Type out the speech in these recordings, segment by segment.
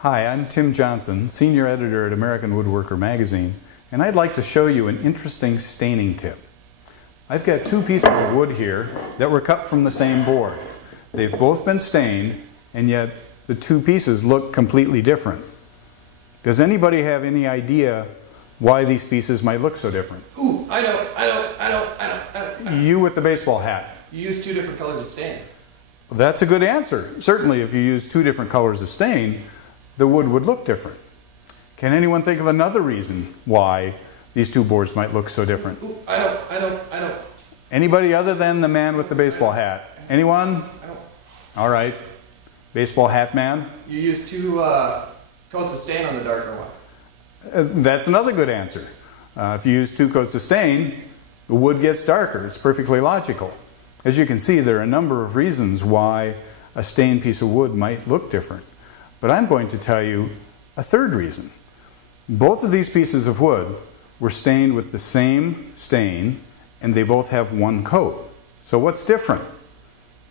Hi, I'm Tim Johnson, Senior Editor at American Woodworker magazine, and I'd like to show you an interesting staining tip. I've got two pieces of wood here that were cut from the same board. They've both been stained, and yet the two pieces look completely different. Does anybody have any idea why these pieces might look so different? Ooh, I know. You with the baseball hat. You use two different colors of stain. That's a good answer. Certainly if you use two different colors of stain, the wood would look different. Can anyone think of another reason why these two boards might look so different? Ooh, I know. Anybody other than the man with the baseball hat? Anyone? I know. All right. Baseball hat man? You use two coats of stain on the darker one. That's another good answer. If you use two coats of stain, the wood gets darker. It's perfectly logical. As you can see, there are a number of reasons why a stained piece of wood might look different. But I'm going to tell you a third reason. Both of these pieces of wood were stained with the same stain, and they both have one coat. So what's different?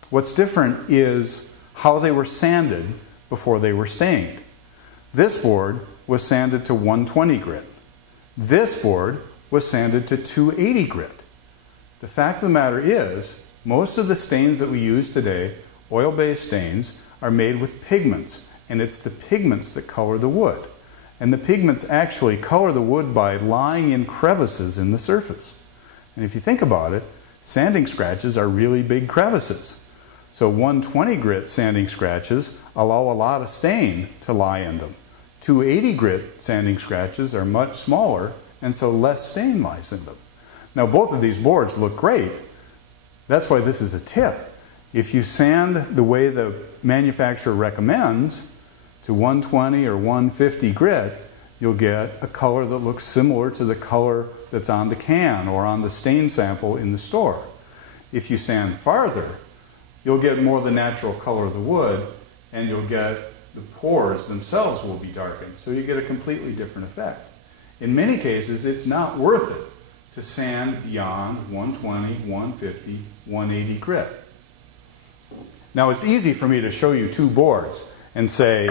What's different is how they were sanded before they were stained. This board was sanded to 120 grit. This board was sanded to 280 grit. The fact of the matter is, most of the stains that we use today, oil-based stains, are made with pigments. And it's the pigments that color the wood. And the pigments actually color the wood by lying in crevices in the surface. And if you think about it, sanding scratches are really big crevices. So 120 grit sanding scratches allow a lot of stain to lie in them. 280 grit sanding scratches are much smaller, and so less stain lies in them. Now both of these boards look great. That's why this is a tip. If you sand the way the manufacturer recommends, to 120 or 150 grit, you'll get a color that looks similar to the color that's on the can or on the stain sample in the store. If you sand farther, you'll get more the natural color of the wood, and you'll get the pores themselves will be darkened, so you get a completely different effect. In many cases, it's not worth it to sand beyond 120, 150, 180 grit. Now it's easy for me to show you two boards and say,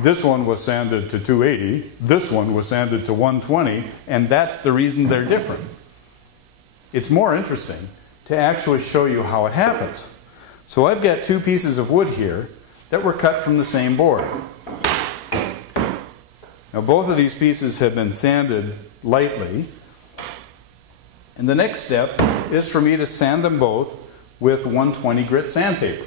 this one was sanded to 280, this one was sanded to 120, and that's the reason they're different. It's more interesting to actually show you how it happens. So I've got two pieces of wood here that were cut from the same board. Now both of these pieces have been sanded lightly, and the next step is for me to sand them both with 120 grit sandpaper.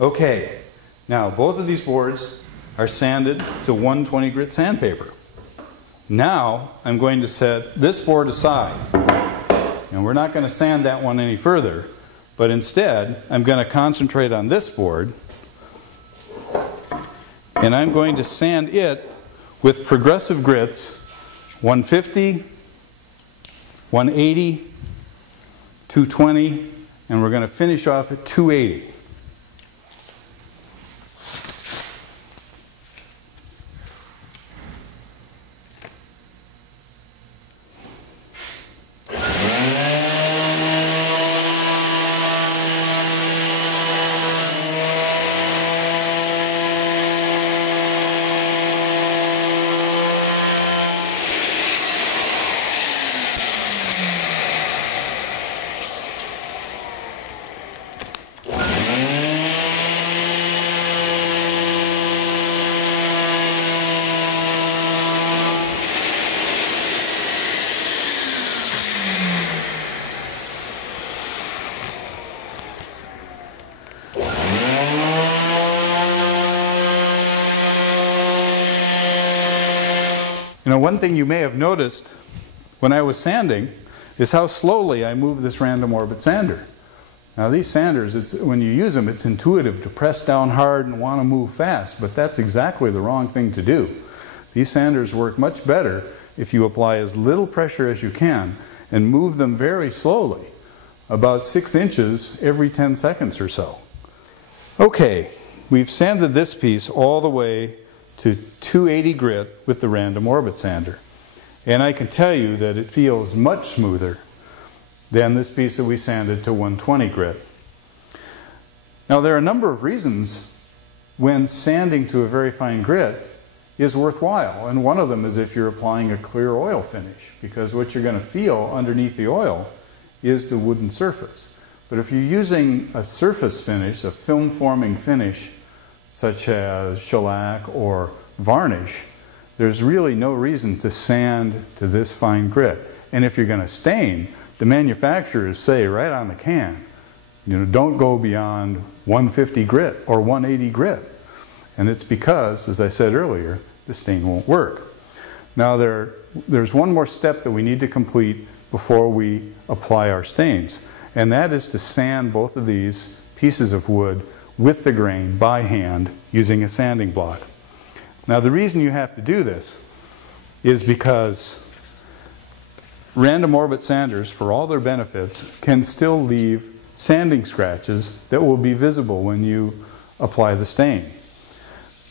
Okay, now both of these boards are sanded to 120 grit sandpaper. Now I'm going to set this board aside. And we're not going to sand that one any further, but instead I'm going to concentrate on this board, and I'm going to sand it with progressive grits 150, 180, 220, and we're going to finish off at 280. You know, one thing you may have noticed when I was sanding is how slowly I move this random orbit sander. Now these sanders, when you use them, it's intuitive to press down hard and want to move fast, but that's exactly the wrong thing to do. These sanders work much better if you apply as little pressure as you can and move them very slowly, about 6 inches every 10 seconds or so. Okay, we've sanded this piece all the way to 280 grit with the random orbit sander. And I can tell you that it feels much smoother than this piece that we sanded to 120 grit. Now there are a number of reasons when sanding to a very fine grit is worthwhile, and one of them is if you're applying a clear oil finish, because what you're going to feel underneath the oil is the wooden surface. But if you're using a surface finish, a film forming finish such as shellac or varnish, there's really no reason to sand to this fine grit. And if you're going to stain, the manufacturers say right on the can, don't go beyond 150 grit or 180 grit. And it's because, as I said earlier, the stain won't work. Now there's one more step that we need to complete before we apply our stains. And that is to sand both of these pieces of wood with the grain by hand using a sanding block. Now the reason you have to do this is because random orbit sanders, for all their benefits, can still leave sanding scratches that will be visible when you apply the stain.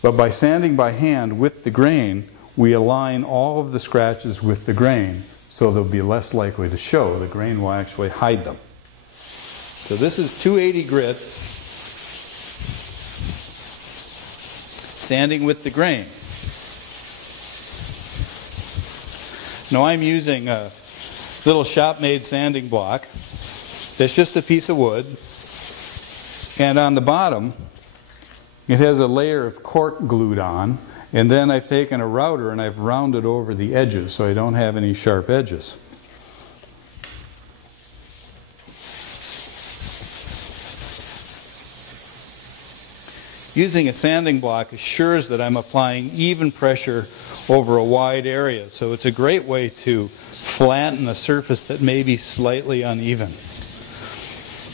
But by sanding by hand with the grain, we align all of the scratches with the grain so they'll be less likely to show. The grain will actually hide them. So this is 280 grit, sanding with the grain. Now I'm using a little shop-made sanding block. That's just a piece of wood, and on the bottom it has a layer of cork glued on, and then I've taken a router and I've rounded over the edges so I don't have any sharp edges. Using a sanding block assures that I'm applying even pressure over a wide area, so it's a great way to flatten a surface that may be slightly uneven.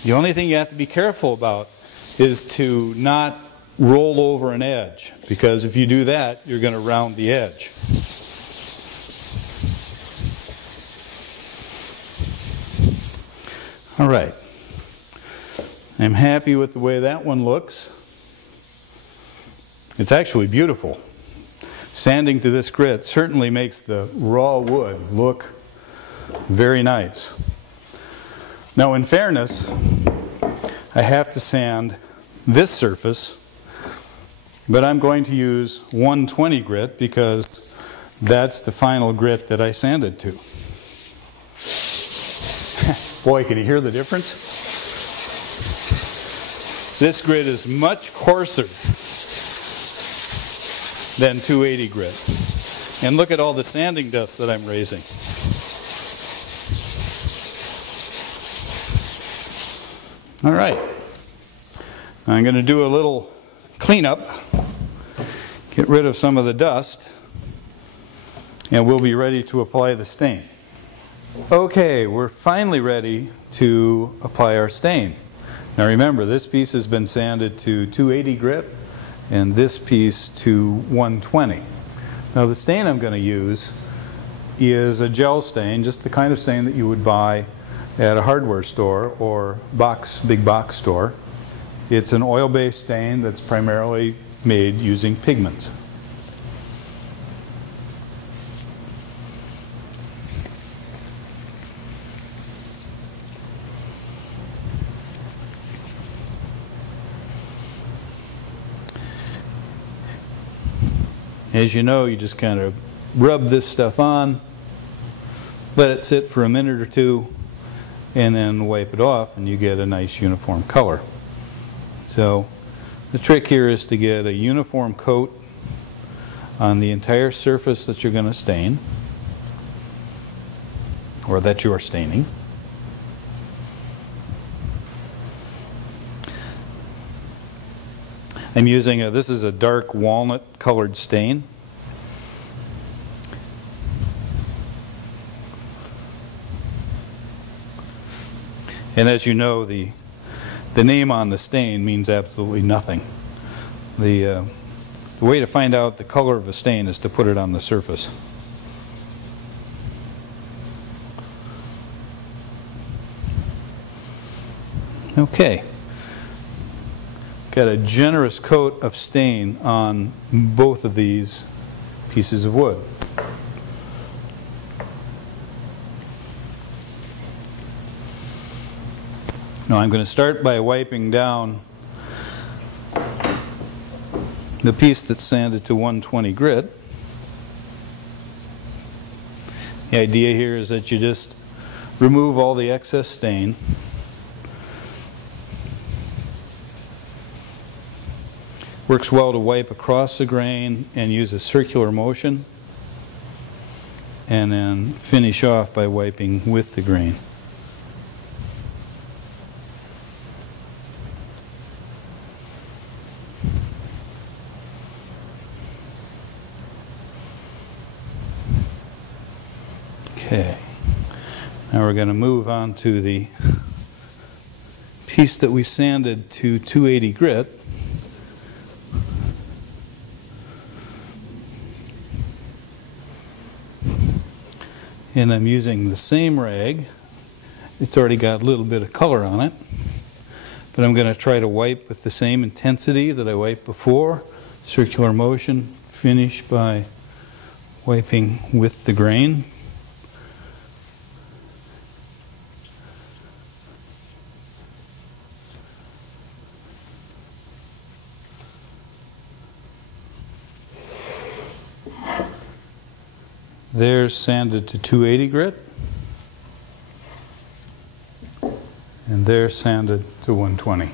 The only thing you have to be careful about is to not roll over an edge, because if you do that, you're going to round the edge. All right. I'm happy with the way that one looks. It's actually beautiful. Sanding to this grit certainly makes the raw wood look very nice. Now, in fairness, I have to sand this surface, but I'm going to use 120 grit because that's the final grit that I sanded to. Boy, can you hear the difference? This grit is much coarser than 280 grit. And look at all the sanding dust that I'm raising. All right. I'm going to do a little cleanup, get rid of some of the dust, and we'll be ready to apply the stain. Okay, we're finally ready to apply our stain. Now remember, this piece has been sanded to 280 grit and this piece to 120. Now the stain I'm going to use is a gel stain, just the kind of stain that you would buy at a hardware store or big box store. It's an oil-based stain that's primarily made using pigments. As you know, you just kind of rub this stuff on, let it sit for a minute or two, and then wipe it off, and you get a nice uniform color. So the trick here is to get a uniform coat on the entire surface that you're going to stain, or that you are staining. I'm using this is a dark walnut colored stain. And as you know, the name on the stain means absolutely nothing. The way to find out the color of a stain is to put it on the surface. Okay. Got a generous coat of stain on both of these pieces of wood. Now I'm going to start by wiping down the piece that's sanded to 120 grit. The idea here is that you just remove all the excess stain. Works well to wipe across the grain and use a circular motion, and then finish off by wiping with the grain. Okay, now we're going to move on to the piece that we sanded to 280 grit. And I'm using the same rag. It's already got a little bit of color on it, but I'm going to try to wipe with the same intensity that I wiped before. Circular motion, finish by wiping with the grain. There's sanded to 280 grit, and there's sanded to 120.